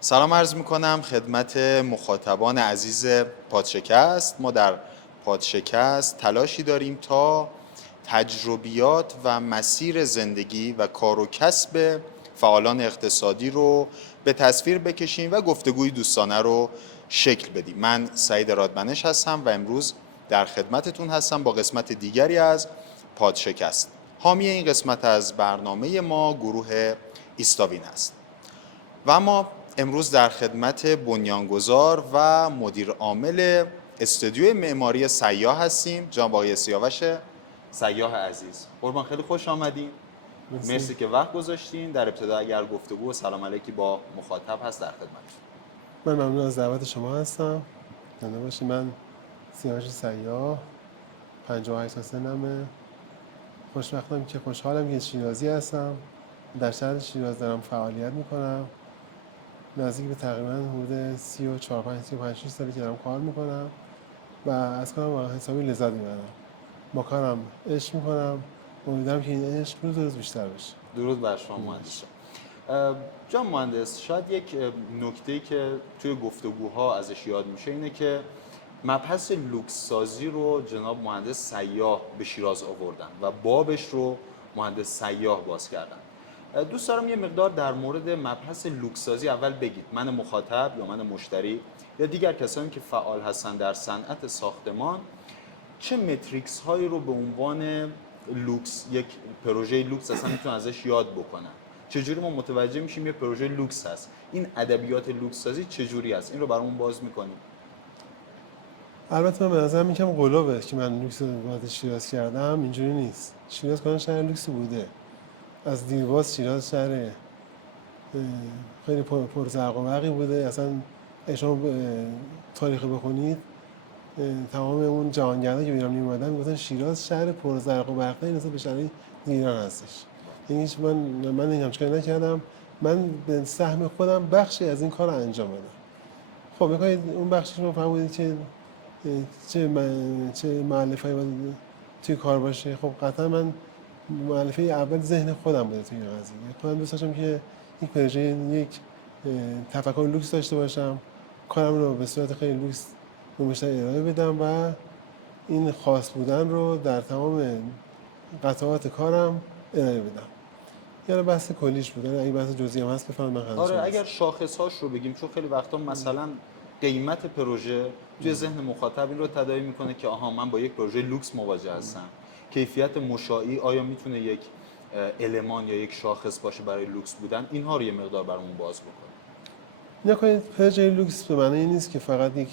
سلام عرض میکنم خدمت مخاطبان عزیز پادشکست. ما در پادشکست تلاشی داریم تا تجربیات و مسیر زندگی و کار و کسب فعالان اقتصادی رو به تصویر بکشیم و گفتگوی دوستانه رو شکل بدیم. من سعید رادمنش هستم و امروز در خدمتتون هستم با قسمت دیگری از پادشکست. حامی این قسمت از برنامه ما گروه ایستاوین هست و ما امروز در خدمت بنیانگذار و مدیر عامل استودیوی معماری سیاح هستیم، جناب آقای سیاوش سیاح عزیز. قربان، خیلی خوش آمدین. مرسی که وقت گذاشتین. در ابتدا اگر گفتگو و سلام علیکی با مخاطب هست در خدمت. من ممنون از دعوت شما هستم. زنده باشید. من سیاوش سیاح، 58 سال سنمه. خوشبختم که خوشحالم که شیرازی هستم. در شهر شیراز دارم فعالیت میکنم. نزدیک به تقریبا حدود 34-35 سالی که دارم کار میکنم و از کارم با حسابی لذت میبرم. با کارم عشق میکنم. امیدوارم که این عشق روز روز بیشتر بشه. درود بر شما مهندس. جان مهندس، شاید یک نکته‌ای که توی گفتگوها ازش یاد میشه اینه که مبحث لوکس سازی رو جناب مهندس سیاح به شیراز آوردن و بابش رو مهندس سیاح باز کردن. دوست دارم یه مقدار در مورد مبحث لوکس سازی اول بگید. من مخاطب یا من مشتری یا دیگر کسانی که فعال هستن در صنعت ساختمان چه متریکس هایی رو به عنوان لوکس، یک پروژه لوکس اصلا میتونن ازش یاد بکنن؟ چجوری ما متوجه میشیم یه پروژه لوکس هست؟ این ادبیات لوکس سازی چجوری هست؟ این رو برامون باز میکنیم. البته من به نظرم میگم قلوبه که من لوکس وارد شیراز کردم. اینجوری نیست. شیراز کلا شهر لوکس بوده. از دیرباز شیراز شهر خیلی پر زرق و برقی بوده. اصلا اگه شما تاریخ بخونید، تمام اون جهانگردان که ایران میومدن میگفتن شیراز شهر پر زرق و برقی نسبت به شهر ایران هستش. یعنی هیچ من این همچین کاری نکردم. من به سهم خودم بخشی از این کار رو انجام دادم. خب میخواید اون بخشی رو فهمید که چه مؤلفه‌ای باید توی کار باشه. خب قطعا من مؤلفه اول ذهن خودم بوده توی این قضیه. خودم دوست داشتم که یک پروژه، یک تفکر لوکس داشته باشم، کارم رو به صورت خیلی لوکس به مشتری ارائه بدم و این خاص بودن رو در تمام قطعات کارم ارائه بدم. یعنی بحث کلیش بود. اگه بحث جزئی هم هست بفرمایید. من آره، اگر شاخصهاش رو بگیم، چون خیلی وقتا مثلا قیمت پروژه توی ذهن مخاطب این رو تداعی میکنه که آها من با یک پروژه لوکس مواجه هستم. کیفیت مشاعی آیا میتونه یک المان یا یک شاخص باشه برای لوکس بودن؟ اینها رو یه مقدار برامون باز بکنه. نکنید پروژه لوکس به معنی این نیست که فقط یک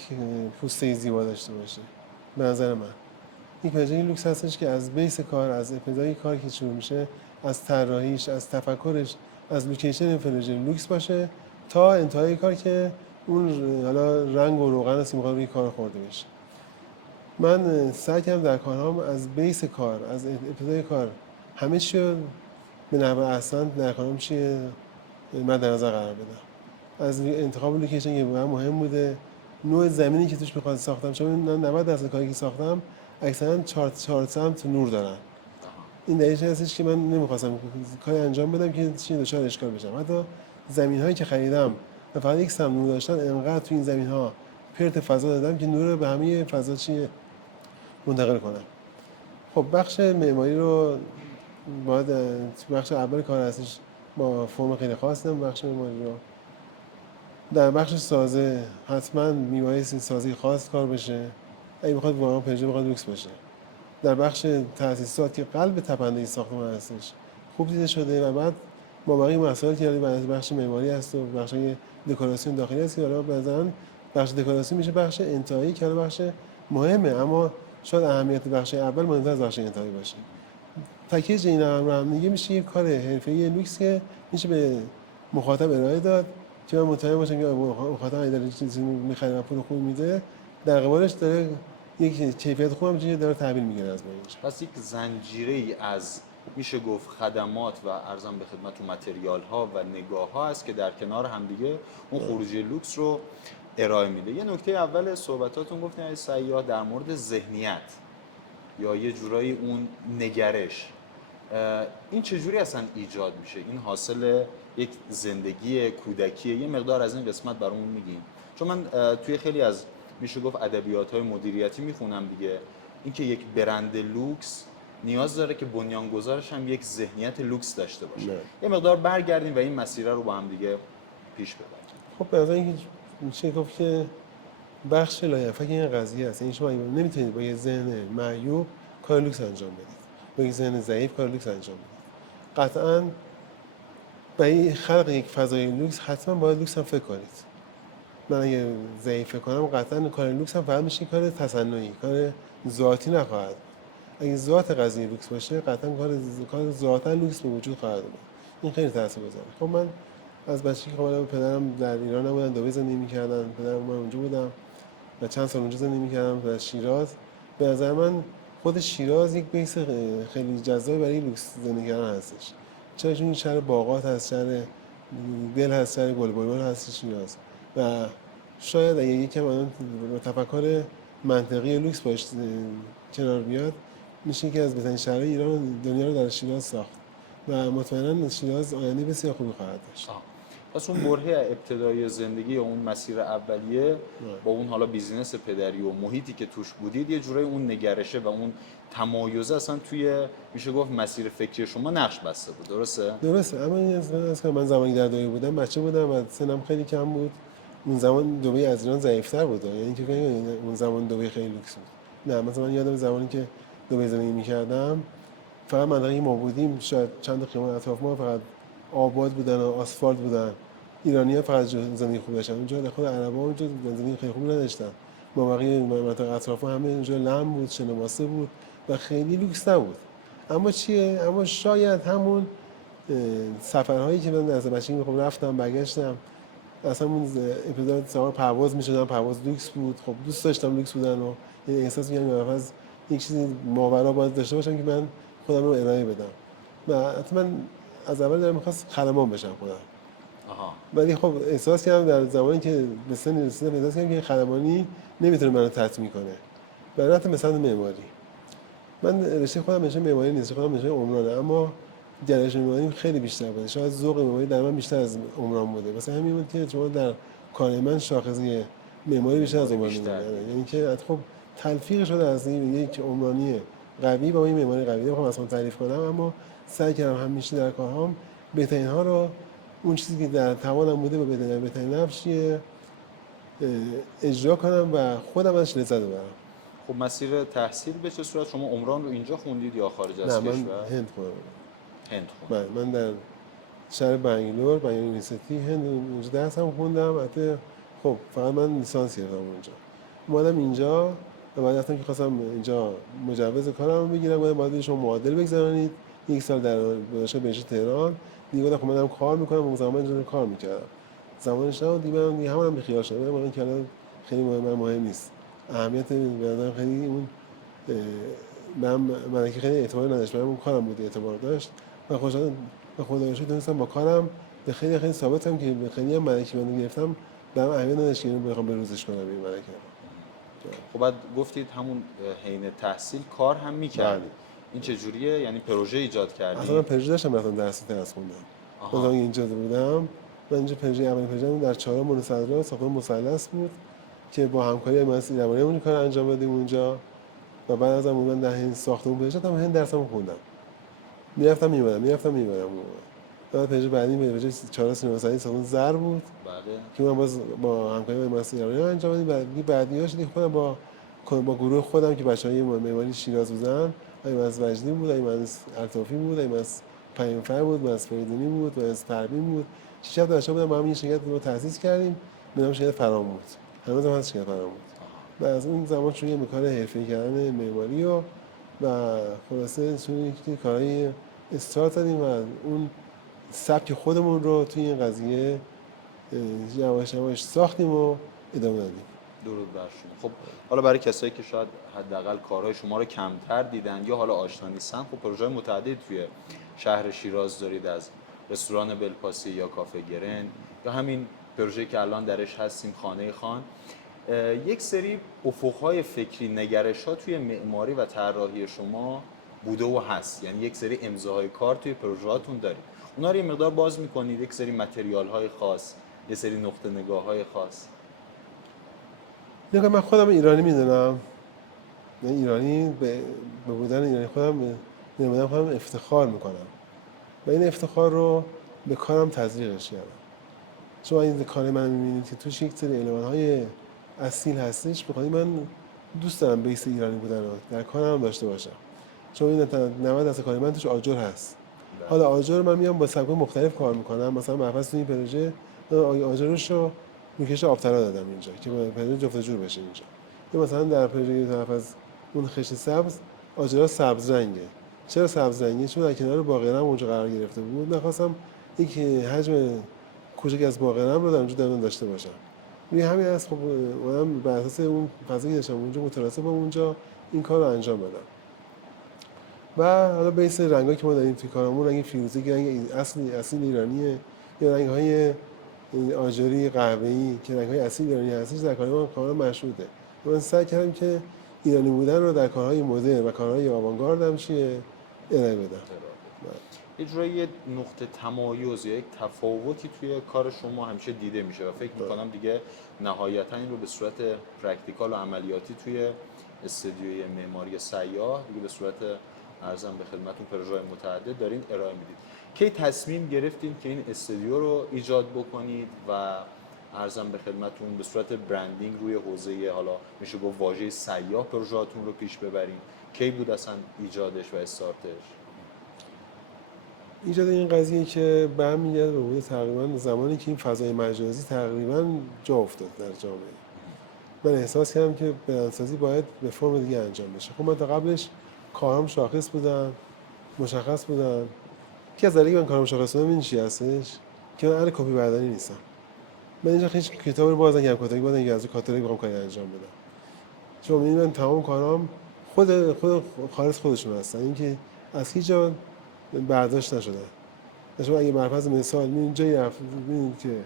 پوسته زیبا داشته باشه. به نظر من یک پروژه لوکس هستش که از بیس کار، از ابتدای کار که شروع میشه، از طراحیش، از تفکرش، از لوکیشن پروژه لوکس باشه تا انتهای کار که اون حالا رنگ و روغن است که میخواد روی کار خورده بشه. من سعی کردم در کارهام از بیس کار، از ابتدای کار همه چی رو به نحو احسن در کارهام چیه مد نظر قرار بدم. از انتخاب لوکیشن که برام مهم بوده، نوع زمینی که توش می‌خواد ساختم، چون من 90% کاری که ساختم اکثرا چهار سمت نور دارن. این دلیلش هستش که من نمی‌خواستم کاری انجام بدم که چی دچار اشکال بشم. حتی زمین‌هایی که خریدم و فقط یک سمت نور داشتن، انقدر تو این زمین‌ها پرت فضا دادم که نور رو به همه فضا چی منتقل کنم. خب بخش معماری رو باید بخش اول کار هستش با فرم خیلی خاص دارم. بخش معماری رو در بخش سازه حتما میبایستی سازی خاص کار بشه اگه بخواد واقعا پروژه بخواد لوکس باشه. در بخش تاسیسات که قلب تپنده ساختمان هستش خوب دیده شده و بعد با بقیه مسائل که از بخش معماری هست و بخش دکوراسیون داخلی هست که حالا مثلا بخش دکوراسیون میشه بخش انتهایی که بخش مهمه، اما شاید اهمیت بخش اول مهمتر از بخش انتهایی باشه. پکیج اینا هم رو هم دیگه میشه یک کار حرفه‌ای لوکس که میشه به مخاطب ارائه داد که من مطمئن باشم که مخاطب اگه داره چیزی می‌خره و پول خوب میده، در قبالش داره یک کیفیت خوب هم داره تحویل میگیره از بینش. پس یک زنجیره‌ای از میشه گفت خدمات و ارزم به خدمت متریال ها و نگاه ها است که در کنار همدیگه اون خروجی لوکس رو ارائه میده. یه نکته اول صحبتاتون گفتین ای سیاح در مورد ذهنیت یا یه جورایی اون نگرش. این چجوری اصلا ایجاد میشه؟ این حاصل یک زندگی کودکیه؟ یه مقدار از این قسمت برامون میگین؟ چون من توی خیلی از میشه گفت ادبیات‌های مدیریتی میخونم دیگه، اینکه یک برند لوکس نیاز داره که بنیانگذارش هم یک ذهنیت لوکس داشته باشه. نه. یه مقدار برگردیم و این مسیر رو با هم دیگه پیش ببریم. خب به نظر اینکه میشه گفت که بخش لاینفک این قضیه است. این شما نمیتونید با یه ذهن معیوب کار لوکس انجام بدید، با یه ذهن ضعیف کار لوکس انجام بدید. قطعاً برای خلق یک فضای لوکس حتما باید لوکس هم فکر کنید. من اگه ضعیف فکر کنم قطعاً کار لوکس هم فقط میشه کار تصنعی، کار ذاتی نخواهد. اگه ذات قضیه لوکس باشه قطعاً کار ذاتا لوکس به وجود خواهد اومد. این خیلی تاثیرگذاره. خب من از بچگی خب پدرم در ایران نبودن، دبی زندگی می‌کردن، پدرم من اونجا بودم و چند سال اونجا زندگی می‌کردم در شیراز. به نظر من خود شیراز یک بیس خیلی جذابی برای لوکس زندگی کردن هستش. چرا؟ چون این شهر باغات هست، شهر دل هست، شهر گل بلبل هست شیراز و شاید اگه یکم الان تفکر منطقی لوکس باش کنار بیاد میشه که از بهترین شهرهای ایران و دنیا رو در شیراز ساخت و مطمئنا شیراز آینده بسیار خوبی خواهد داشت. پس اون برهه ابتدایی زندگی یا اون مسیر اولیه با اون حالا بیزینس پدری و محیطی که توش بودید یه جورایی اون نگرشه و اون تمایزه اصلا توی میشه گفت مسیر فکری شما نقش بسته بود، درسته؟ درسته، اما این از که من زمانی در دبی بودم بچه بودم و سنم خیلی کم بود. اون زمان دبی از ایران ضعیف‌تر بود، یعنی که اون زمان دبی خیلی لوکس بود. نه مثلا من یادم زمانی که دبی زندگی می‌کردم فقط منطقه ما بودیم، شاید چند خیابان اطراف ما فقط آباد بودن و آسفالت بودن. ایرانی‌ها فقط زندگی خوب داشتن. اونجا خود عرب‌ها اونجا زندگی خیلی خوب نداشتن. ما بقیه مناطق اطراف همه اونجا لم بود، شنواسه بود و خیلی لوکس نبود. اما چیه؟ اما شاید همون سفرهایی که من از بچگی خب رفتم برگشتم، اصلا اون ابتدا سوار پرواز می‌شدم، پرواز لوکس بود. خب دوست داشتم لوکس بودن و این احساس می‌کردم از یک چیزی ماورا باید داشته باشم که من خودم رو ارائه بدم. و حتما از اول دارم می‌خواست خدمان بشم خودم. ولی خب احساس کردم در زمانی که به سن رسیدم احساس کردم که خدمانی نمیتونه منو تطمیع کنه. برای مثلا معماری. من رشته خودم رشته معماری نیست، خودم رشته عمرانه، اما گرایش معماری خیلی بیشتر بوده. شاید ذوق معماری در من بیشتر از عمران بوده. واسه همین بود که شما در کار من شاخصه معماری بیشتر از عمرانی بوده. یعنی که خب تلفیق شده از یک عمرانی قوی با این معماری قوی. نمیخوام اصلا تعریف کنم، اما سعی کردم همیشه در کارهام بهترین ها رو، اون چیزی که در توانم بوده به بهترین نقشی اجرا کنم و خودم ازش لذت ببرم. خب مسیر تحصیل به چه صورت؟ شما عمران رو اینجا خوندید یا خارج از کشور؟ نه من هند خوندم. هند خوندم. من در شهر بنگلور، بنگلور یونیورسیتی هند اونجا درس هم خوندم. حتی خب فقط من لیسانس گرفتم اونجا. اومدم اینجا و بعد رفتم که خواستم اینجا مجوز کارم رو بگیرم، گفتم باید شما معادل بگذارید. یک سال در دانشگاه بهشت تهران دیگه گفتم خب منم کار میکنم، اون زمان اینجا کار میکردم. زمانش نبود دیگه، من دیگه همونم بیخیال شدم. من که الان خیلی مهم نیست. اهمیت به نظر خیلی اون من که خیلی اعتبار نداشت، من اون کارم بود اعتبار داشت و خوشحالم به خدا شکر تونستم با کارم به خیلی ثابتم که خیلی هم ملکی من گرفتم، برام اهمیت نداشت که اینو بخوام بروزش کنم این ملکی. خب بعد گفتید همون حین تحصیل کار هم می‌کردید. این چه جوریه؟ یعنی پروژه ایجاد کردید؟ اصلا من پروژه داشتم، رفتم درس خوندم. مثلا اینجا بودم، من اینجا پروژه اولین پروژه در چهارراه صدرا ساختمان مثلث بود که با همکاری مهندس ایرانی اون کار انجام دادیم اونجا و بعد از اون من در این ساختمون پروژه هم هند درسمو خوندم. میرفتم میومدم. بعد پروژه بعدی پروژه چهارراه سینما صحنه ساختمان زر بود. بله. که من باز با همکاری مهندس ایرانی انجام دادیم. بعدی‌هاش دیگه خودم با گروه خودم که بچه‌های معماری شیراز بودن، مهندس وجدی بود، مهندس الطافی بود، مهندس پیامفر بود، مهندس فریدونی بود، مهندس پروین بود. شش تا بچه‌ها بودن با هم یه شرکت رو تأسیس کردیم به نام شرکت فرام بود. هنوز هم هست شرکت فرام بود. و از اون زمان شروع به کار حرفه‌ای کردن معماری و خلاصه شروع کارهای استارت زدیم و اون سبک خودمون رو توی این قضیه یواش یواش ساختیم و ادامه دادیم. درود بر شما. خب حالا برای کسایی که شاید حداقل کارهای شما رو کمتر دیدن یا حالا آشنا نیستن، خب پروژه متعددی توی شهر شیراز دارید، از رستوران بلپاسی یا کافه گرن یا همین پروژه‌ای که الان درش هستیم خانه خان. یک سری افق‌های فکری، نگرش‌ها توی معماری و طراحی شما بوده و هست، یعنی یک سری امضاهای کار توی پروژه‌هاتون دارید. اونا رو یه مقدار باز می‌کنید، یک سری متریال‌های خاص، یه سری نقطه نگاه‌های خاص. نگاه، من خودم ایرانی میدونم، من ایرانی به بودن ایرانی خودم افتخار میکنم و این افتخار رو به کارم تزریقش کردم. شما این کار من میبینید که توش یک سری المان‌های اصیل هستش، بخاطر من دوست دارم بیس ایرانی بودن رو در کارم داشته باشم. چون این 90% کار من توش آجر هست. حالا آجر من میام با سبک مختلف کار میکنم، مثلا مثلا تو این پروژه آجرش رو روکش آبترا دادم اینجا که پروژه جفت جور بشه اینجا. یا مثلا در پروژه طرف از اون خش سبز آجرها سبز رنگه. چرا سبز رنگه؟ چون در کنار باقرم اونجا قرار گرفته بود. نخواستم یک حجم کوچکی از باقرم رو در اونجا داشته باشم. روی همین است، خب منم بر اساس اون فضایی که داشتم اونجا متناسب با اونجا این کار رو انجام بدم. و حالا بیس رنگایی که ما داریم توی کارمون، رنگ فیروزه که رنگ اصیل ایرانیه، یا رنگ‌های آجری قهوه‌ای که رنگ‌های اصیل ایرانی هستش، در کار ما کاملا مشهوده. من سعی کردم که ایرانی بودن رو در کارهای مدرن و کارهای آوانگارد هم ارائه بدم. یه جورایی یه نقطه تمایز یا یک تفاوتی توی کار شما همیشه دیده میشه و فکر میکنم دیگه نهایتا این رو به صورت پرکتیکال و عملیاتی توی استودیوی معماری سیاه دیگه به صورت ارزم به خدمتتون پروژه‌های متعدد دارین ارائه میدید. کی تصمیم گرفتین که این استودیو رو ایجاد بکنید و ارزم به خدمتتون به صورت برندینگ روی حوزه، حالا میشه گفت واژه سیاه، پروژه‌هاتون رو پیش ببرین؟ کی بود اصلا ایجادش و استارتش؟ ایجاد این قضیه که برمیگرده به حدود تقریبا زمانی که این فضای مجازی تقریبا جا افتاد در جامعه. من احساس کردم که بیانسازی باید به فرم دیگه انجام بشه. خب من تا قبلش کارام شاخص بودن، مشخص بودن. که از دلیلی من کارم مشخص بودم این چی هستش که من اهل کپی برداری نیستم. من اینجا هیچ کتابی رو باز نکردم، کاتالوگ باز نکردم، از کاتالوگ بخوام کاری انجام بدم. چون من تمام کارام خود خالص خودشون هستن، اینکه از هیچ جا برداشت نشدن. شما اگه برفرض مثال این جایی رفت ببینید که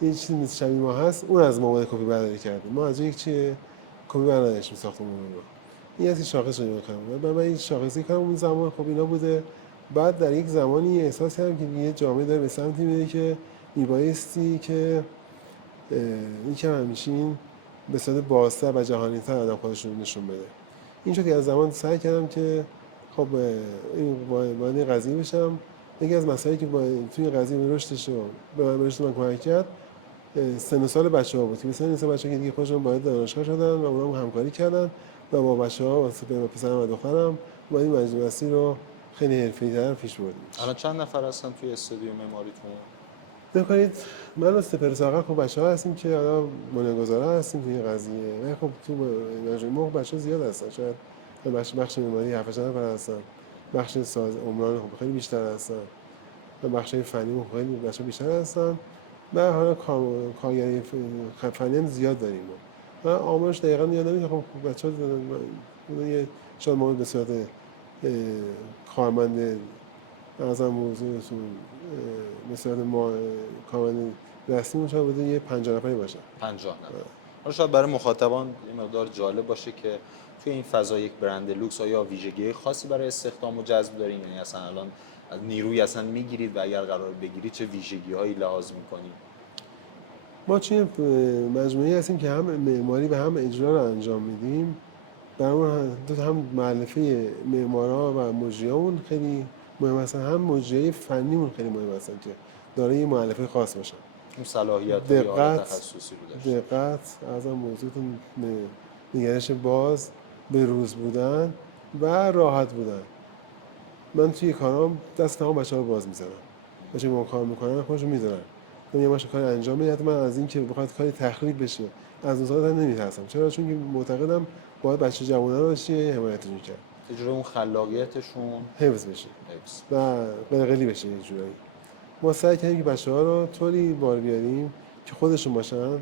این چیزی مثل شبیه ما هست، اون از ما کپی برداری کردیم. ما از یک چیه کپی برداری داشتیم ساختمون رو. این از شاخص رو می‌کنم. من این شاخصی کردم اون زمان. خب اینا بوده. بعد در یک زمانی احساس کردم که یه جامعه داره به سمتی میره که میبایستی که یکم همیشین به صورت بازتر و جهانی‌تر آدم خودش رو نشون بده. این شد که از زمان سعی کردم که خب این باید قضیه بشم. یکی از مسائلی که توی قضیه به رشدش و به رشد من کمک کرد سن و سال بچه‌ها بود. که مثلا این بچه‌ها که دیگه خودشون باید دانشگاه شدن و اونا هم همکاری کردن و با بچه‌ها واسه پسرم و دخترم با این مجلسی رو خیلی حرفه‌ای‌تر پیش بردیم. الان چند نفر هستن توی استودیو معماریتون؟ بکنید من و سپر ساغر خب بچه‌ها هستیم که حالا بنیانگذارا هستیم توی این قضیه. ولی خب تو مجموعه ما بچه‌ها زیاد هستن. شاید بخش معماری 7 نفر هستن. بخش ساز عمران خب خیلی بیشتر هستن. بخش فنی خیلی بچه‌ها بیشتر هستن. و حالا کارگری فنی هم زیاد داریم. من آمارش دقیقاً یادم نمیاد. خب بچه‌ها یه شاید ما به صورت کارمند ارزم موضوعتون مثلا ما کامل رسمی شاید بوده یه 50 نفری باشه. 50 نفر. حالا شاید برای مخاطبان یه مقدار جالب باشه که توی این فضا یک برند لوکس آیا ویژگی خاصی برای استخدام و جذب دارین؟ یعنی اصلا الان نیروی اصلا میگیرید و اگر قرار بگیرید چه ویژگی‌هایی لحاظ می‌کنید؟ ما چه مجموعه‌ای هستیم که هم معماری و هم اجرا رو انجام میدیم. برامون هم مؤلفه معمارا و مجریامون خیلی مهم هستن، هم مجریای فنیمون خیلی مهم هستن که دارای یه مؤلفه خاص باشن. اون صلاحیت یا حالت تخصصی رو داشته. دقت از موضوعتون نگرش باز، به روز بودن و راحت بودن. من توی کارام دست تمام بچه‌ها رو باز می‌ذارم. بچه‌ها که کار می‌کنن خودشون می‌دونن. من یه باشه کاری انجام میدم، من از این که بخواد کاری تخریب بشه از اون ساعت نمی‌ترسم. چرا؟ چون که معتقدم باید بچه جوونا رو حمایتشون کرد. یه جوری اون خلاقیتشون حفظ بشه و قلقلی بشه یه جورایی. ما سعی کردیم که بچه‌ها رو طوری بار بیاریم که خودشون باشن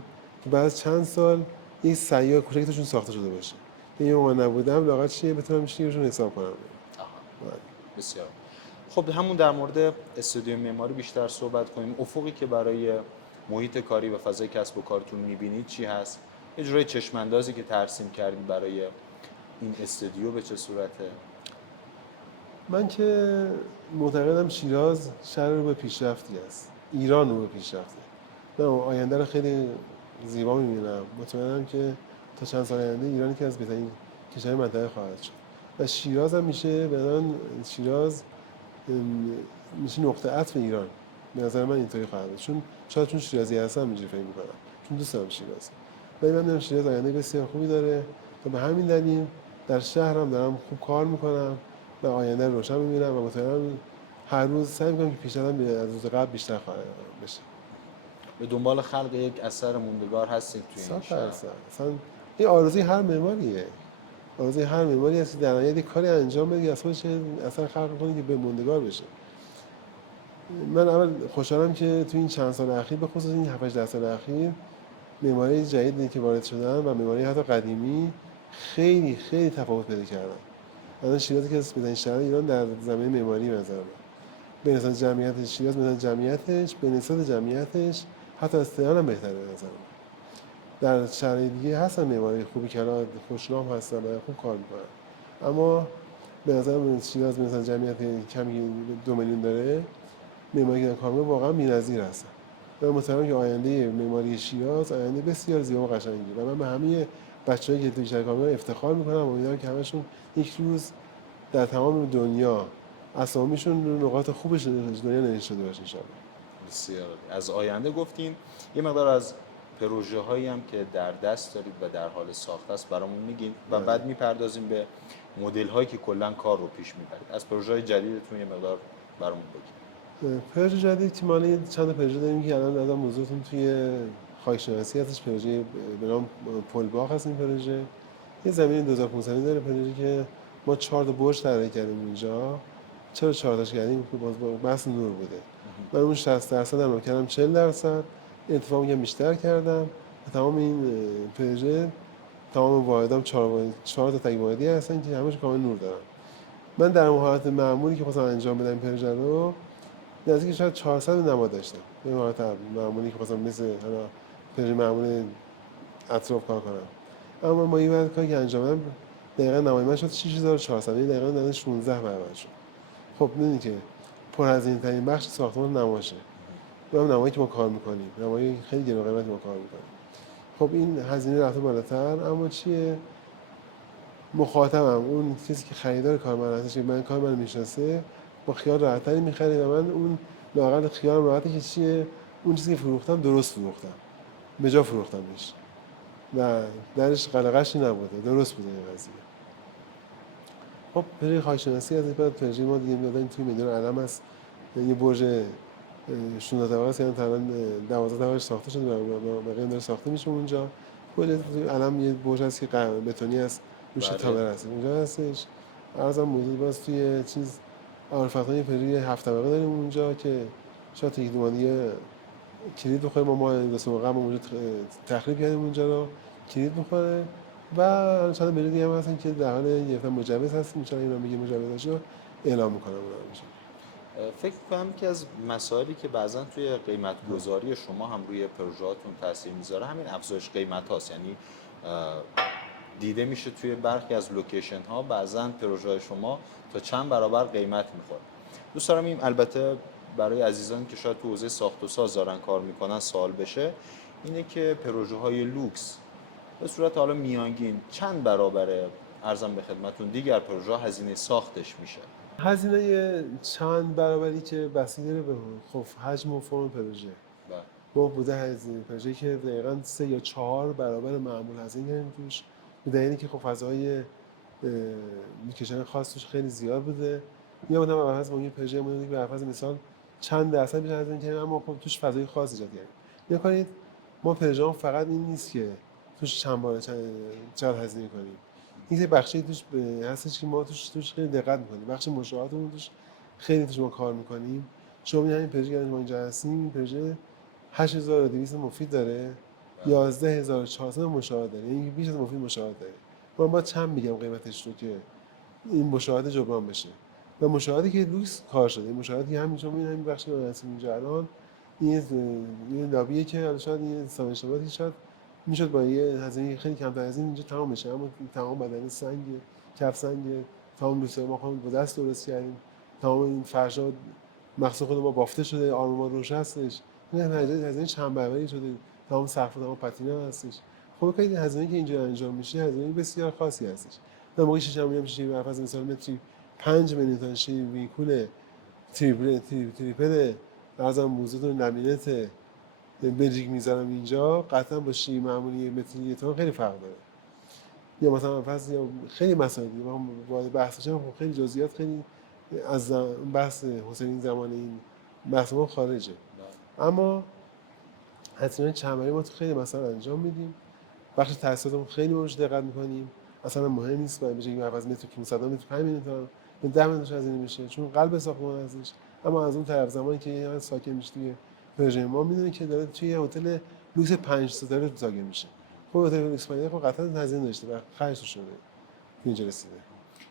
که بعد از چند سال این سیاه کوچکتون ساخته شده باشه. یه موقع نبودم لاغت چیه بتونم چیزشون حساب کنم. بسیار. خب همون در مورد استودیو معماری بیشتر صحبت کنیم. افقی که برای محیط کاری و فضای کسب و کارتون می‌بینید چی هست؟ یه جورایی چشم‌اندازی که ترسیم کردید برای این استودیو به چه صورته؟ من که معتقدم شیراز شهر رو به پیشرفتی است، ایران رو به پیشرفته. من آینده رو خیلی زیبا می‌بینم. مطمئنم که تا چند سال آینده ایران یکی از بهترین کشورهای منطقه خواهد شد و شیراز هم میشه به نظرم شیراز میشه نقطه عطف ایران. به نظر من اینطوری خواهد بود، چون شیرازی هستم اینجوری فکر می‌کنم، چون دوست دارم شیراز. ولی من می‌دونم شیراز آینده بسیار خوبی داره و به همین دلیل در شهرم دارم خوب کار می‌کنم و آینده رو روشن می‌بینم و مطمئنم هر روز سعی می‌کنم که پیشرفتم از روز قبل بیشتر خواهد بشه. به دنبال خلق یک اثر موندگار هستید توی این شهر. 100%. اصلا این آرزوی هر معماریه. آرزوی هر معماری هست که در نهایت یک کاری انجام بده که از خودش اثر خلق کنه که به موندگار بشه. من اول خوشحالم که تو این چند سال اخیر، به خصوص این 7 10 سال اخیر، معماری جدیدی که وارد شدن و معماری حتی قدیمی خیلی خیلی تفاوت پیدا کردن. الان شیراز که از بهترین شهر ایران در زمینه معماری به نظر من. به نسبت جمعیت شیراز، به نسبت جمعیتش، به نسبت جمعیتش حتی از تهران هم بهتره به نظر من. در شهرهای دیگه هستن معماری خوبی که الان خوشنام هستن و خوب کار میکنن، اما به نظر من شیراز مثلا جمعیت کمی 2 میلیون داره، معماری که کار میکنه واقعا بی‌نظیر هستن. من مطمئنم که آینده معماری شیراز آینده بسیار زیبا و قشنگی و من به همه بچه‌ای که توی شهر کار میکنن افتخار میکنم و امیدوارم که همشون یک روز در تمام دنیا اسامیشون رو نقاط خوبش دنیا نوشته شده باشه ان شاءالله. بسیار عالی. از آینده گفتین، یه مقدار از پروژه هایی هم که در دست دارید و در حال ساخت است برامون میگین و بعد میپردازیم به مدل هایی که کلا کار رو پیش میبرید. از پروژه های جدیدتون یه مقدار برامون بگید. پروژه جدید که ما چند پروژه داریم که الان از موضوعتون توی خاکشناسی هستش. پروژه به نام پلباغ هست. این پروژه یه زمین 2500 داره. پروژه که ما 4 تا برج طراحی کردیم اینجا. چرا 4 تاش کردیم؟ که باز بحث نور بوده. من اون 60% هم کردم 40%، اتفاق میگم بیشتر کردم. و تمام این پروژه، تمام واحدام 4 تا تک واحدی هستن که همش کامل نور دارن. من در حالت معمولی که خواستم انجام بدم پروژه رو، نزدیک شاید 400 نماد داشتم. به حالت معمولی که خواستم مثل حالا پروژه معمول اطراف کار کنم، اما ما این کاری که انجام دادم دقیقاً نمای من شد 6400، یعنی دقیقاً 16 برابر شد. خب می‌دونی که پرهزینه ترین بخش ساختمان نماشه. اونم نمایی که ما کار می‌کنیم، نمایی خیلی گران قیمتی ما کار می‌کنیم. خب این هزینه رفته بالاتر، اما چیه؟ مخاطبم، اون کسی که خریدار کار من هستش، من کار من میشناسه، با خیال راحت‌تری می‌خره و من اون لااقل خیالم راحته که چیه، اون چیزی که فروختم درست فروختم، به جا فروختمش و درش قلقشی نبوده، درست بوده این قضیه. خب پروژه خاکشناسی از این بعد پروژه ما دیگه دادیم توی میدان علم است. یه برج 16 طبقه است، یعنی تقریبا 12 طبقه ساخته شده و بقیه داره ساخته میشه اونجا. کل علم یه برج هست که بتونی است، روش تابر هست اونجا هستش. عرضم موجود باز توی چیز عارف‌خانه پروژه 7 طبقه داریم اونجا که شاید یک دومانی کلید بخوره. ما دست موقع ما اونجا تخریب کردیم اونجا رو، کلید بخوره و چند پروژه دیگه هم هستن که در حال گرفتن مجوز هستیم. ان شاء الله اینا میگه مجوزاشو اعلام میکنم اونا میشه. فکر کنم که از مسائلی که بعضا توی قیمت گذاری شما هم روی پروژهاتون تاثیر میذاره همین افزایش قیمت هاست. یعنی دیده میشه توی برخی از لوکیشن ها بعضا پروژه شما تا چند برابر قیمت میخوره. دوست دارم این البته برای عزیزانی که شاید تو حوزه ساخت و ساز دارن کار میکنن سوال بشه، اینه که پروژه های لوکس به صورت حالا میانگین چند برابر ارزم به خدمتون دیگر پروژه هزینه ساختش میشه؟ هزینه چند برابری که بستگی داره به خب حجم و فرم پروژه. بله. ما بوده هزینه پروژه که دقیقاً 3 یا 4 برابر معمول هزینه کردیم توش، به دلیلی که خب فضای میکشن خاص توش خیلی زیاد بوده. یا مثلا بر اساس اون پروژه مونده که بر اساس مثال چند درصد بیشتر هزینه کردیم، اما خب توش فضای خاص ایجاد کردیم. نگاه کنید ما پروژه فقط این نیست که توش چند بار چقدر هزینه کنیم. این بخشی توش هستش که ما توش خیلی دقت می‌کنیم. بخش مشاهداتمون توش خیلی توش ما کار می‌کنیم. شما می‌بینید این پروژه که ما اینجا هستیم، این پروژه 8200 مفید داره، 11400 مشاهده داره، یعنی بیش از مفید مشاهده داره. من باید چند میگم قیمتش رو که این مشاهده جبران بشه. و مشاهده که لوکس کار شده، این مشاهده که همین شما می‌بینید همین بخش که هستیم اینجا الان، این لابیه که حالا شاید این سامانشاتی شاید میشد با یه هزینه خیلی کمتر از این اینجا تمام بشه، اما تمام بدنه سنگ، کف سنگ تمام لوسه ما خودمون با دست درست کردیم، تمام این فرشا مخصوص خود ما بافته شده، آرمان روش هستش، این هزینه چند برابری شده، تمام سقف تمام پاتینه هستش. خب این هزینه که اینجا انجام میشه هزینه بسیار خاصی هستش. در موقع شیشه میام شیشه برفض مثال متری 5 میلیون تومان شیشه ویکول تریپل ارزم موزه لامینت بلژیک میذارم اینجا، قطعا با شیشه معمولی متری یک تومان خیلی فرق داره. یا مثلا پس یا خیلی مسائل دیگه ما وارد بحث بشم، خب خیلی جزئیات خیلی از بحث حسین زمان این بحث ما خارجه. اما حتما چمری ما تو خیلی مسائل انجام میدیم، بخش تاسیساتمون خیلی روش دقت میکنیم، اصلا مهم نیست باید بشه که از متر 500 متر 5 میلیون تومان به 10 میلیون هزینه میشه چون قلب ساختمان هستش. اما از اون طرف زمانی که یه ساکن میشه توی پروژه ما میدونه که داره توی یه هتل لوکس 5 ستاره ساکن میشه. خب هتل لوکس 5 خب قطعا هزینه داشته و خرج شده اینجا رسیده.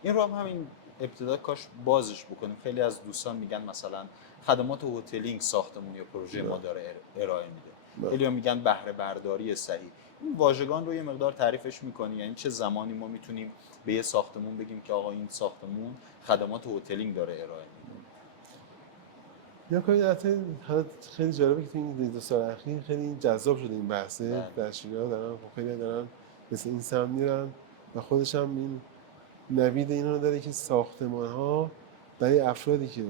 این رو هم همین ابتدا کاش بازش بکنیم. خیلی از دوستان میگن مثلا خدمات هتلینگ ساختمون یا پروژه ما داره ارائه میده، خیلی میگن بهره برداری صحیح. این واژگان رو یه مقدار تعریفش میکنی، یعنی چه زمانی ما میتونیم به یه ساختمون بگیم که آقا این ساختمون خدمات هتلینگ داره ارائه میده؟ یا کنید خیلی جالبه که تو این 2 سال اخیر خیلی جذاب شده این بحثه، دانشجوها دارن خیلی دارن مثل این سم میرن و خودش هم این نوید اینو داره که ساختمان ها برای افرادی که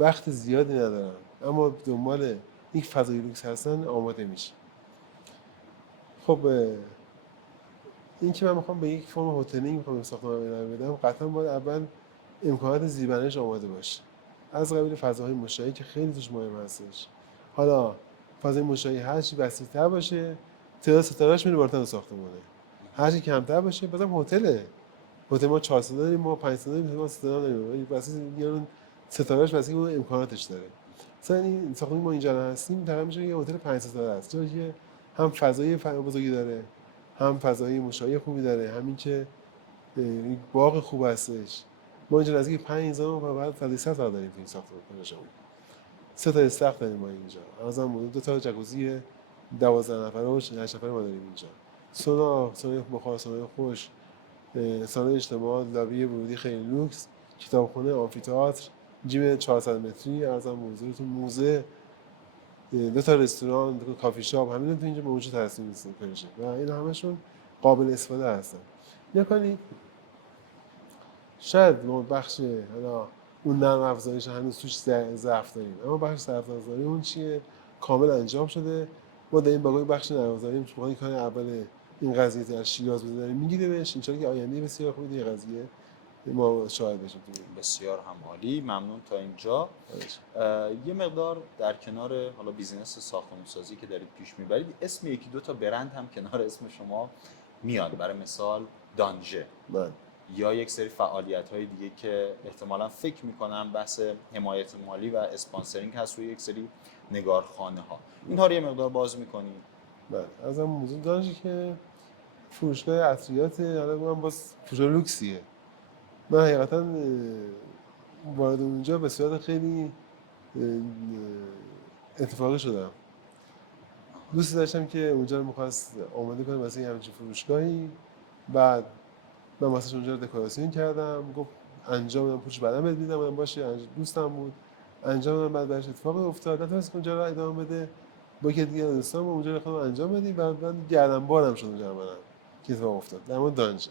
وقت زیادی ندارن اما دنبال یک فضای لوکس هستن آماده میشه. خب این که من میخوام به یک فرم هتلینگ میخوام ساختمان ارائه بدم، قطعا باید اول امکانات زیربنایش آماده باشه، از قبیل فضاهای مشاهی که خیلی توش مهم هستش. حالا فضای مشاهی هر چی وسیع‌تر باشه تعداد ستاره‌اش میره بالاتر ساختمانه، هر چی کمتر باشه بازم هتله. هتل ما 4 ستاره داریم، ما 5 ستاره داریم، ما 3 ستاره داریم، واسه میگن ستاره‌اش واسه اون امکاناتش داره. مثلا این ساختمانی ما اینجا هستیم تقریبا میشه یه هتل 5 ستاره است، جایی که هم فضای بزرگی داره، هم فضای مشاهی خوبی داره، همین که باغ خوب هستش. ما اینجا نزدیک 5000 و بعد فضای 100 داریم تو این ساختمان پروژه‌مون. 3 تا استخر داریم ما اینجا. ازم 2 تا جکوزی 12 نفره و 8 نفره ما داریم اینجا. سونا بخار، سونا خوش، سالن اجتماع، لابی ورودی خیلی لوکس، کتابخونه، آمفی‌تئاتر، جیم 400 متری، ارزم حضورتون موزه، 2 تا رستوران، 2 تا کافی شاپ، همین تو اینجا موجود هستیم این پروژه و این همشون قابل استفاده هستن. یا کنید شاید ما بخش حالا اون نرم افزاریش هنوز توش ضعف داریم، اما بخش سرف افزاری اون چیه کامل انجام شده. ما داریم با بخش نرم افزاری می‌خوایم کار اول این قضیه از شیراز بذاریم میگیره بهش، ان شاءالله که آینده بسیار خوبی این قضیه ما شاهد بشیم. بسیار هم عالی، ممنون تا اینجا. یه مقدار در کنار حالا بیزینس ساختمان‌سازی که دارید پیش میبرید، اسم یکی دو تا برند هم کنار اسم شما میاد، برای مثال دانژه یا یک سری فعالیت‌های دیگه که احتمالاً فکر می‌کنم بحث حمایت مالی و اسپانسرینگ هست روی یک سری نگارخانه‌ها. اینها رو یه مقدار باز می‌کنید؟ بله، از هم موضوع دانژه که فروشگاه عطریات، حالا من باز فروشگاه لوکسیه. من حقیقتاً وارد اونجا به صورت خیلی اتفاقی شدم. دوست داشتم که اونجا رو می‌خواست آماده کنم واسه همچین فروشگاهی. بعد من واسه اونجا رو دکوراسیون کردم، گفت انجام بدم، پوش بعدم بهت میدم، من باشه دوستم بود انجام دادم. بعد براش اتفاقی افتاد نتونست اونجا رو ادامه بده، با که دیگه دوستام اونجا رو خودم انجام بدیم و من گردنبارم شد اونجا منم که اتفاق افتاد. در مورد دانژه،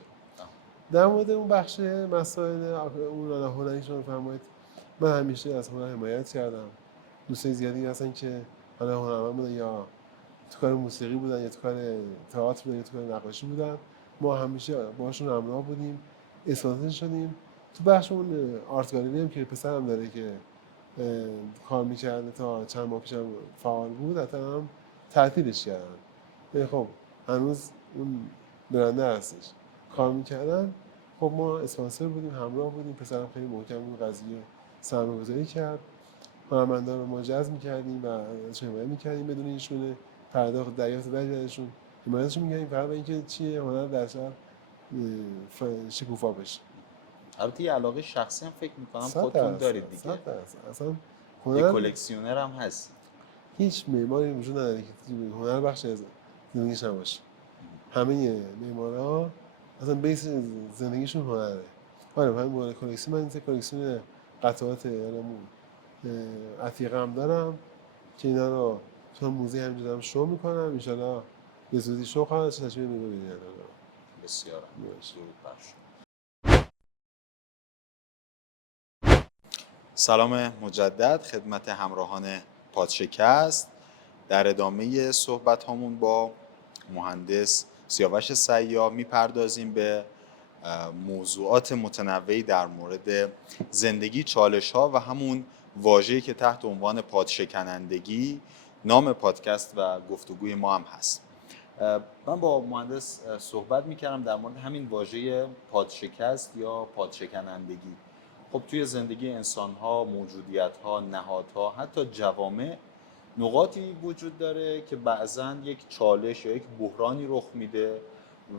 در مورد اون بخش مسائل اون هنریشون فرمایید، من همیشه از هنر حمایت کردم. دوستای زیادی هستن که حالا هنرمند بودن یا تو کار موسیقی بودن یا تو کار تئاتر بودن یا تو کار نقاشی بودن، ما همیشه باهاشون همراه بودیم، استفاده شدیم. تو بخش اون آرت گالری هم که پسرم داره که کار می‌کرده تا چند ماه پیشم فعال بود، حتی هم تعطیلش کردن. خب هنوز اون برنده هستش کار می‌کردن. خب ما اسپانسر بودیم، همراه بودیم. پسرم خیلی محکم این قضیه سرمایه‌گذاری کرد، هنرمندان رو ما جذب می‌کردیم و ازشون حمایت می‌کردیم بدون ایشون پرداخت دریافت وجه ازشون حمایتشون می‌کردیم فقط به اینکه چیه هنر در شهر شکوفا بشه. البته یه علاقه شخصی هم فکر می‌کنم خودتون دارید دیگه. اصلا یه کلکسیونر هم هست. هیچ معماری وجود نداره که هنر بخش از زندگیش نباشه. همه معمارا اصلا بیس زندگیشون هنره. آره من مورد کلکسیون، من این کلکسیون قطعات عتیقه هم دارم که اینا رو تو موزه همینجا دارم شو میکنم، انشالله به زودی شو خواهد شد، تشریف ببینید. بسیار درود بر شما. سلام مجدد خدمت همراهان پادشکست. در ادامه صحبت هامون با مهندس سیاوش سیاح میپردازیم به موضوعات متنوعی در مورد زندگی، چالش ها و همون واژه‌ای که تحت عنوان پادشکنندگی نام پادکست و گفتگوی ما هم هست. من با مهندس صحبت میکردم در مورد همین واژه پادشکست یا پادشکنندگی. خب توی زندگی انسان‌ها، موجودیت‌ها، نهادها، حتی جوامع نقاطی وجود داره که بعضاً یک چالش یا یک بحرانی رخ میده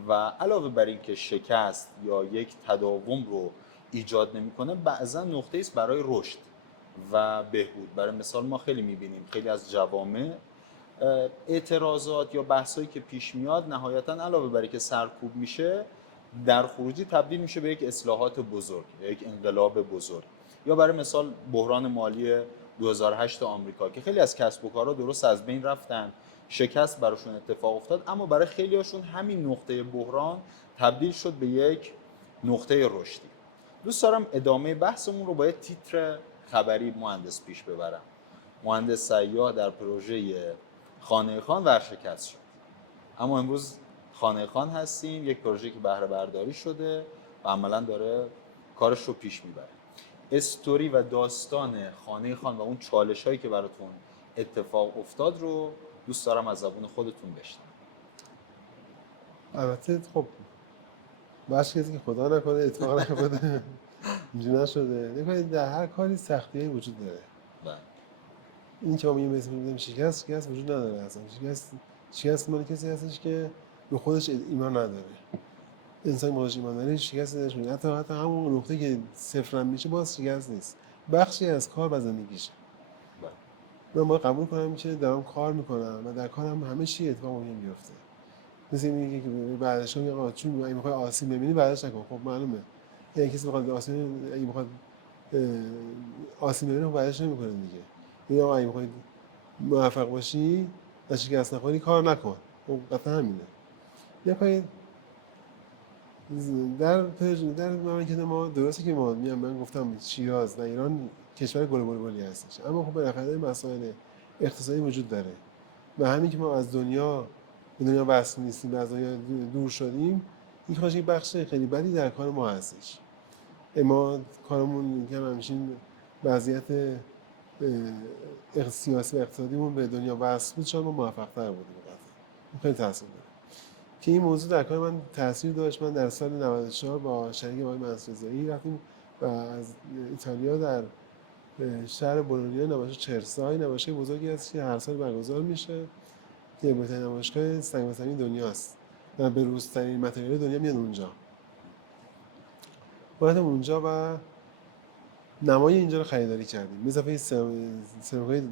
و علاوه بر این که شکست یا یک تداوم رو ایجاد نمی‌کنه، بعضاً نقطه‌ای است برای رشد و بهبود. برای مثال ما خیلی می‌بینیم خیلی از جوامع اعتراضات یا بحثایی که پیش میاد نهایتاً علاوه بر اینکه سرکوب میشه، در خروجی تبدیل میشه به یک اصلاحات بزرگ یا یک انقلاب بزرگ. یا برای مثال بحران مالی 2008 آمریکا که خیلی از کسب و کارها درست از بین رفتن، شکست براشون اتفاق افتاد، اما برای خیلی‌هاشون همین نقطه بحران تبدیل شد به یک نقطه رشدی. دوست دارم ادامه بحثمون رو با یک تیتر خبری مهندس پیش ببرم. مهندس سیاح در پروژه خانه خان ورشکست شد. اما امروز خانه خان هستیم، یک پروژه که بهره برداری شده و عملا داره کارش رو پیش میبره. استوری و داستان خانه خان و اون چالش هایی که براتون اتفاق افتاد رو دوست دارم از زبون خودتون بشنوم. البته خب باشه کسی که خدا نکنه اتفاق نیفته اینجوری نشده. نکنید در هر کاری سختی‌هایی وجود داره. بله. این که ما میگیم شکست وجود نداره اصلا. شکست مال کسی هستش که به خودش ایمان نداره. انسان باهاش ایمان داره شکست نشونه. حتی همون نقطه که صفر میشه باز شکست نیست. بخشی از کار و زندگیشه. بله. من باید قبول کنم که دارم کار میکنم و در کارم همه چی اتفاق ممکن بیفته. مثل اینکه که بعدش میگه آقا چون اگه میخوای آسیب ببینی بعدش نکن. خب معلومه. یعنی کسی بخواد آسیب ببینه بعدش نمیکنه دیگه. یا اگه میخوای موفق باشی و شکست نخوری کار نکن. خب قطعا همینه. یا کنید در مملکت ما درسته که ما من گفتم شیراز و ایران کشور گلوبالی هستش، اما خب بالاخره مسائل اقتصادی وجود داره و همین که ما از دنیا به دنیا وصل نیستیم و از دنیا دور شدیم، این خودش یک بخش خیلی بدی در کار ما هستش. ما کارمون که همیشین وضعیت سیاسی و اقتصادیمون به دنیا وصل بود، شاید ما موفق‌تر بودیم. خیلی تاثیر داره که این موضوع در کار من تاثیر داشت. من در سال 94 با شریک آقای منصور رضایی رفتیم و از ایتالیا در شهر بولونیا نمایشگاه چرسای، نمایشگاه بزرگی هست که هر سال برگزار میشه که بهترین نمایشگاه سنگ مسمی دنیاست و به روزترین متریال دنیا میاد اونجا. ما رفتیم اونجا و نمای اینجا رو خریداری کردیم. به اضافه سرمایه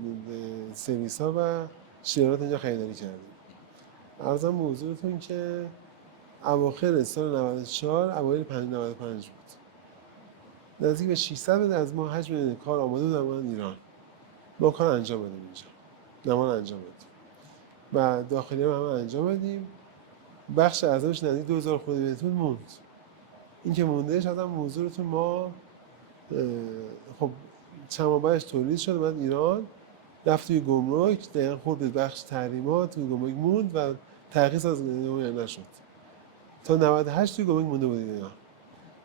سرویس ها و شیرات اینجا خریداری کردیم. عرضم به حضورتون که اواخر سال 94 اوایل 95 بود. نزدیک به 600 از ما حجم کار آماده بود در مورد ایران. ما کار انجام بدیم اینجا. نمان انجام بدیم. و داخلی هم انجام بدیم. بخش اعظمش نزدیک 2000 خورده بهتون موند. این که موندهش آدم حضورتون ما خب چند ماه بعدش تولید شد بعد ایران رفت توی گمرک، دقیقا خورد به بخش تحریمات توی گمرک موند و ترخیص از گمرک نشد. تا 98 توی گمرک مونده بود اینا.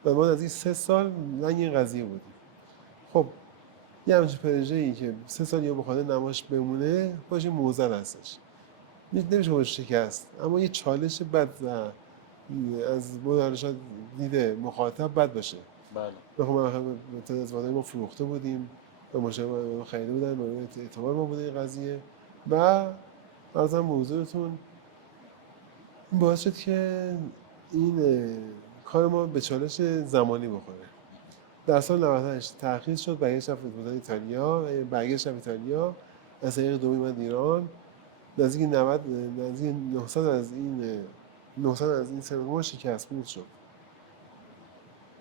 و ما از این 3 سال لنگ این قضیه بودیم. خب یه همچین پروژه‌ای که 3 سال یا بخاطر نماش بمونه باشه موزل هستش. نمیشه باشه شکست، اما یه چالش بد و از مدارشات دیده مخاطب بد باشه. بله. خب ما تعداد ما فروخته بودیم و مشابه خریده بودن و اعتبار ما بوده این قضیه و عرضم موضوعتون این باعث شد که این کار ما به چالش زمانی بخوره. در سال 98 تأخیر شد، برگشت رفت ایتالیا و برگشت رفت ایتالیا از طریق دومی من ایران. نزدیک 900 از این سرمایه شکست بود شد.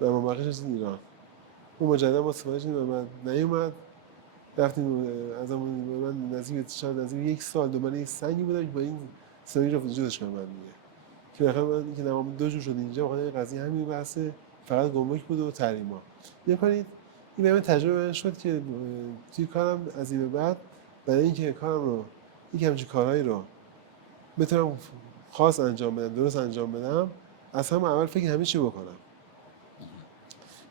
و مابقیش رسید ایران. اون مجددا ما سفارش دادیم و من نیومد. رفتیم از همون من نزدیک یک سال دنبال یک سنگی بودم که با این سنگ رو جداش کنم من دیگه. که بالاخره من که تمام دو جور شد اینجا، واقعا این قضیه همین بحث فقط گمرک بود و تحریما. کنید این به من تجربه من شد که توی کارم از این به بعد برای اینکه کارم رو یک همچین کارهایی رو بتونم خاص انجام بدم، درست انجام بدم، از هم اول فکر همه چی بکنم.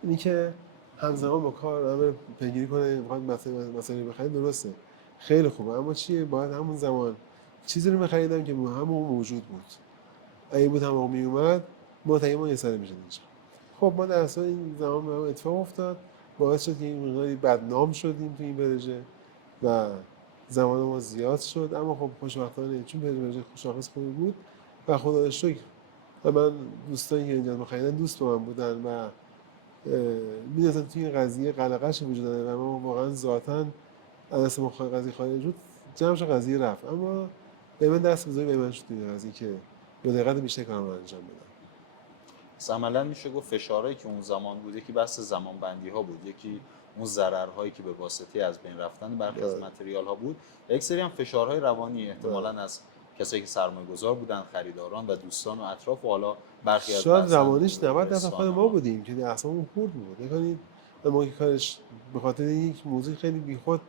اینی که همزمان با کار همه پیگیری کنه، بخواد مسائل بخرید، درسته، خیلی خوبه، اما چیه باید همون زمان چیزی رو بخریدم که همون موجود بود. اگه بود هم می اومد ما تقریبا یه سال میشد اینجا. خب ما در اصل این زمان به هم اتفاق افتاد، باعث شد که این مقداری بدنام شدیم تو این پروژه و زمان ما زیاد شد. اما خب خوشبختانه چون پروژه شاخص خوبی بود و خدا رو شکر و من دوستانی که اینجا خریدن دوست با من بودن و می‌دونستن توی این قضیه قلقش وجود داره و ما واقعا ذاتاً از دست ما قضیه خارج بود، جمعش قضیه رفت. اما به من دست بزنی به من شد توی این قضیه که به دقت بیشتر کارم رو انجام بدم. پس عملا میشه گفت فشارهایی که اون زمان بود، یکی بحث زمانبندی ها بود، یکی اون ضررهایی که به واسطه از بین رفتن برخی از متریال ها بود، و یک سری هم فشارهای روانی احتمالاً از کسایی که سرمایه گذار بودن، خریداران و دوستان و اطراف، و حالا برخی از شاید بحثاً روانیش 90% رسانه خود ما ها. بودیم که اصلا خورد بود. نکنید ما که کارش به خاطر یک موضوع خیلی بیخود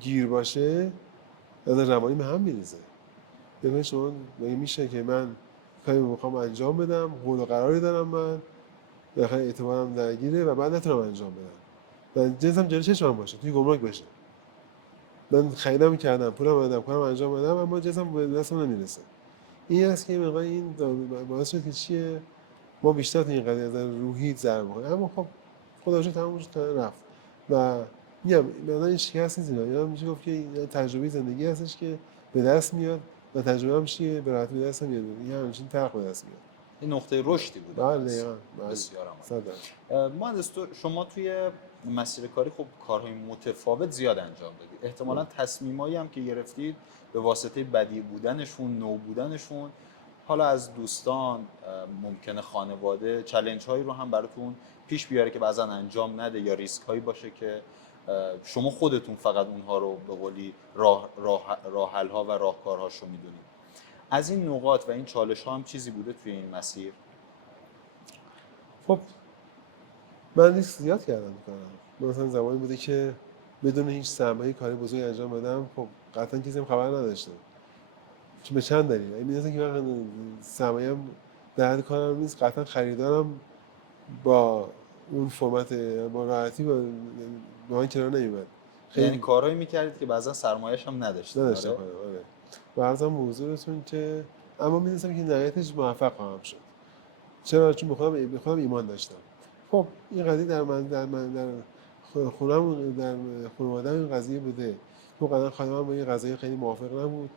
گیر باشه، از روانی به هم میریزه. ببین شما مگه میشه که من کاری میخوام انجام بدم، قول و قراری دارم، من بالاخره اعتبارم درگیره و بعد نتونم انجام بدم و جنسم جلوی چشمم باشه، توی گمرک باشه. من خریدم کردم، پولم دادم، کارم انجام دادم، اما جنسم به دستم نمیرسه. این است که مقدار این باعث شد که چیه ما بیشتر تو این قضیه از روحی ضربه بخوریم. اما خب خدا رو شکر تموم شد، رفت و میگم مثلا این شکست نیست، اینا میشه گفت که این تجربه زندگی هستش که به دست میاد و تجربه هم چیه به راحتی به دست میاد، این همچین طرح به دست میاد. این نقطه رشدی بود. بله بله بسیار صد عالی. مهندس، شما توی مسیر کاری خب کارهای متفاوت زیاد انجام دادید، احتمالاً تصمیمایی هم که گرفتید به واسطه بدی بودنشون، نو بودنشون، حالا از دوستان، ممکنه خانواده، چالش هایی رو هم براتون پیش بیاره که بعضا انجام نده، یا ریسک هایی باشه که شما خودتون فقط اونها رو به قولی راه حل ها و راهکارهاش رو میدونید. از این نقاط و این چالش ها هم چیزی بوده توی این مسیر؟ خب من ریسک زیاد کردم میکنم. مثلا زمانی بوده که بدون هیچ سرمایه کاری بزرگی انجام بدم، خب قطعا کسی هم خبر نداشته، چون به چند دلیل این میدونستم که من سرمایه‌ام در حد کارم نیست، قطعا خریدارم با اون فرمت با راحتی با من کنار نمیاد. یعنی خیلی کارهایی میکردید که بعضا سرمایه‌اش هم نداشتید؟ نداشتم آره. کنم. آره و عرضم حضورتون که اما میدونستم که نهایتش موفق خواهم شد. چرا؟ چون به خودم ایمان داشتم. خب این قضیه در خونم، در خانواده‌ام این قضیه بوده. تو قدر خانمم با این قضیه خیلی موافق نبود،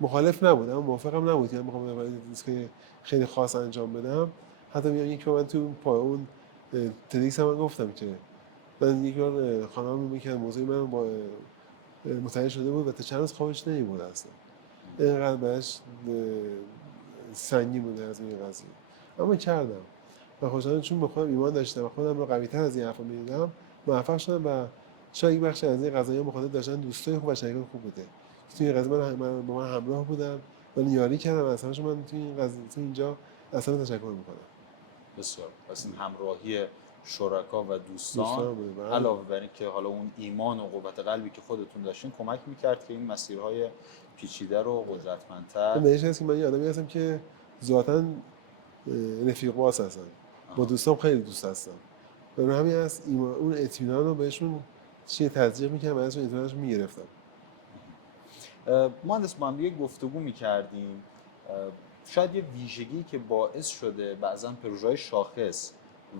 مخالف نبود اما موافقم نبود. یعنی میخوام که خیلی خاص انجام بدم. حتی میگم یک بار من تو اون تدیکس هم گفتم که من یک بار خانمم میگه موضوع من با متعهد شده بود و تا چند روز خوابش نمیبرد اصلا، اینقدر بهش سنگین بوده از این قضیه. اما کردم و خوشحالم چون به خودم ایمان داشتم و خودم رو قوی‌تر از این حرفا می‌دیدم، موفق شدم. و شاید یک بخش از این قضایا مخاطب داشتن دوستای خوب و شریکای خوب بوده که توی این قضیه من با من همراه بودن و یاری کردم. از همشون من توی این قضیه توی اینجا اصلا تشکر می‌کنم. بسیار. پس این همراهی شرکا و دوستان بوده. علاوه بر این که حالا اون ایمان و قوت قلبی که خودتون داشتین کمک میکرد که این مسیرهای پیچیده رو قدرتمندتر. به این هست که من یه آدمی هستم که ذاتاً رفیق باز هستم، با دوستام خیلی دوست هستم. برای همین هست اون اطمینان رو بهشون تزریق می‌کردم و ازشون اطمینانش می‌گرفتم. مهندس، با هم یک گفتگو میکردیم، شاید یه ویژگی که باعث شده بعضا پروژه‌های شاخص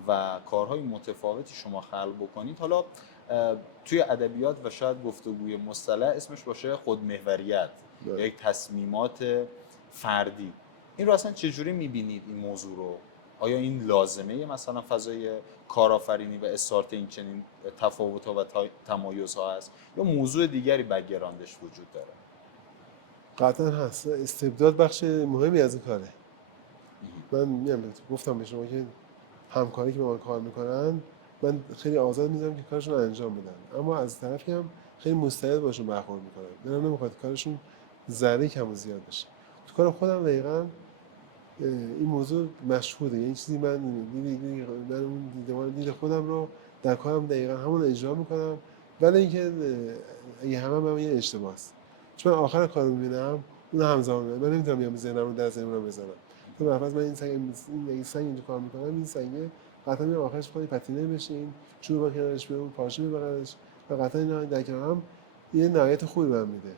و کارهای متفاوتی شما خلق بکنید، حالا توی ادبیات و شاید گفتگوی مصطلح اسمش باشه خودمحوریت یا یک تصمیمات فردی، این رو اصلا چجوری میبینید این موضوع رو؟ آیا این لازمه مثلا فضای کارآفرینی و استارت این چنین تفاوت‌ها و تمایزها هست، یا موضوع دیگری بک‌گراندش وجود داره؟ قطعا هست. استبداد بخش مهمی از این کاره. من میگم گفتم به شما که همکاری که با من کار میکنن من خیلی آزاد میذارم که کارشون رو انجام بدن، اما از طرفی هم خیلی مستعد باشون برخورد میکنم. دلم نمیخواد کارشون ذره کم و زیاد بشه. تو کار خودم دقیقاً این موضوع مشهوده، یعنی چیزی من من اون دید خودم رو در کارم دقیقاً همون اجرا میکنم، ولی اینکه اگه من یه اشتباه است، چون من آخر کار میبینم اون همزمان من نمیتونم بیام ذهنم رو در ذهنم بزنم. تو مثلا من این سنگ اینجا کار میکنم، این سنگه قطعا میام آخرش خودی پتینه بشه، این چوب با کنارش به اون پارچه ببرش و قطعا اینا در کنار هم یه نهایت خوبی بهم میده.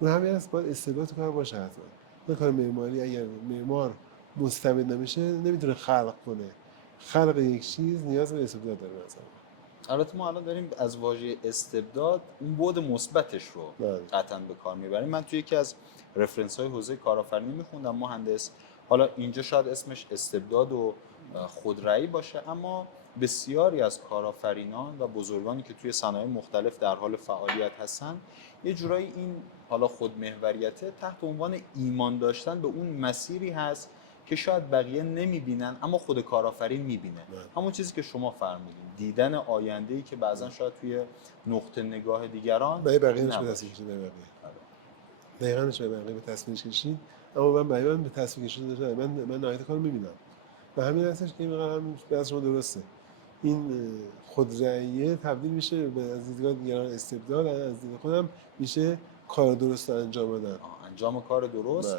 اون همین است، باید استعداد تو کار باشه حتما. نه کار معماری اگر معمار مستبد نمیشه نمیتونه خلق کنه. خلق یک چیز نیاز به استعداد داره مثلا. البته ما الان داریم از واژه استبداد اون بعد مثبتش رو بله. قطعا به کار میبریم. من توی یکی از رفرنس های حوزه کارآفرینی میخوندم مهندس، حالا اینجا شاید اسمش استبداد و خودرأیی باشه، اما بسیاری از کارآفرینان و بزرگانی که توی صنایع مختلف در حال فعالیت هستن یه جورایی این حالا خودمحوریت تحت عنوان ایمان داشتن به اون مسیری هست که شاید بقیه نمیبینن اما خود کارآفرین میبینه. همون چیزی که شما فرمودین، دیدن آینده‌ای که بعضا شاید توی نقطه نگاه دیگران بقیه نش به تصویر کشید. دقیقاً نش به بقیه به تصویر کشید، اما من به تصویر کشید داشتم. من نهایت کار میبینم و همین هستش که این هم از شما درسته. این خودرأیه تبدیل میشه به از دیدگاه دیگران استبداد، از دیدگاه خودم میشه کار درست انجام دادن، انجام کار درست.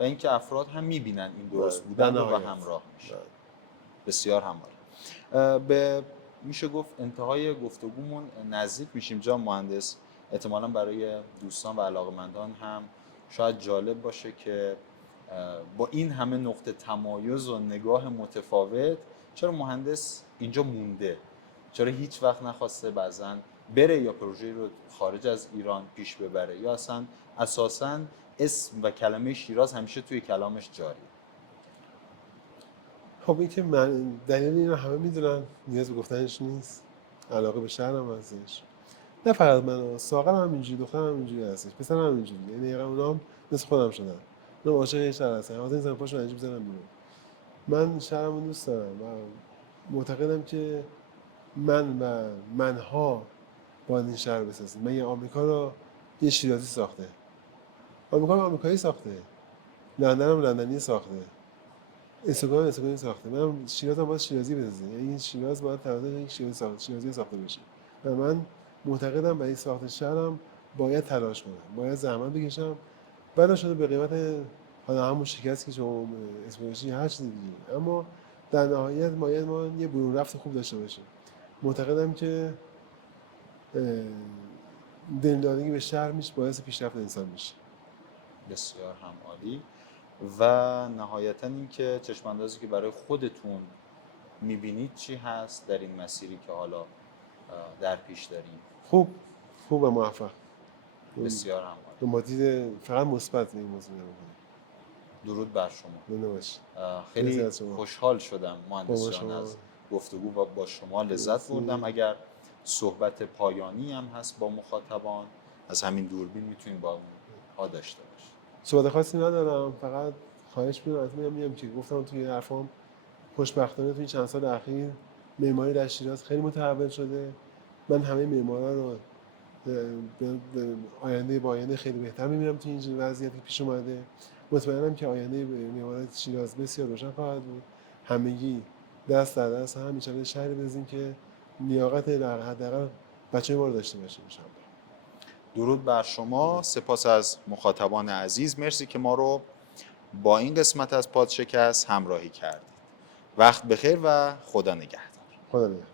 و اینکه افراد هم میبینن این درست بودن رو و همراه میشه. بسیار همراه. به میشه گفت انتهای گفتگومون نزدیک میشیم جناب مهندس. احتمالاً برای دوستان و علاقمندان هم شاید جالب باشه که با این همه نقطه تمایز و نگاه متفاوت چرا مهندس اینجا مونده، چرا هیچ وقت نخواسته بعضن بره یا پروژه رو خارج از ایران پیش ببره، یا اصلا اساساً اسم و کلمه شیراز همیشه توی کلامش جاری. خب این که من دلیل این رو همه میدونن، نیاز به گفتنش نیست. علاقه به شهرم ازش، نه فقط من، ساقرم هم اینجوری، دخترم هم اینجوری هستش، پسرم هم اینجوری، یعنی دقیقاً اونا هم مثل خودم شدن. اونا عاشق این شهر هستن، حاضر نیستن پاشون عجیب بزنن بیرون. من شهرمو دوست دارم و معتقدم که منها باید این شهر رو بسازیم. من یه آمریکا رو یه شیرازی ساخته، آمریکا رو آمریکایی ساخته، لندن هم لندنی ساخته، استکهلم ساخته. منم شیراز هم باید شیرازی بسازه، یعنی این شیراز باید توسط یک شیرازی ساخته بشه و من معتقدم برای ساخت شهرم باید تلاش کنم، باید زحمت بکشم، بنا شده به قیمت حالا همون شکست که شما اسمش هر چیزی دیگه، اما در نهایت باید ما یه برون رفت خوب داشته باشیم. معتقدم که دلدادگی به شهر میشه باعث پیشرفت انسان میشه. بسیار هم عالی. و نهایتا این که چشماندازی که برای خودتون میبینید چی هست در این مسیری که حالا در پیش داریم؟ خوب و موفق. بسیار هم عالی. ما دید فقط مثبت این موضوع رو. درود بر شما. خیلی خوشحال شدم مهندس جان از گفتگو با شما، لذت بردم. اگر صحبت پایانی هم هست با مخاطبان از همین دوربین میتونیم با اونها داشته باشیم. صحبت خاصی ندارم، فقط خواهش می‌کنم از میگم که گفتم توی حرفام خوشبختانه توی چند سال اخیر معماری در شیراز خیلی متحول شده. من همه معمارا رو با آینده خیلی بهتر می‌بینم توی این وضعیتی که پیش اومده. مطمئنم که آینده معماری شیراز بسیار روشن خواهد بود. همگی دست در دست هم می‌شود شهری بزنیم که لیاقت حداقل بچه‌ی ما رو داشته باشیم انشالله. درود بر شما. سپاس از مخاطبان عزیز. مرسی که ما رو با این قسمت از پادشکست همراهی کردید. وقت بخیر و خدا نگهدار. خدا نگهدار.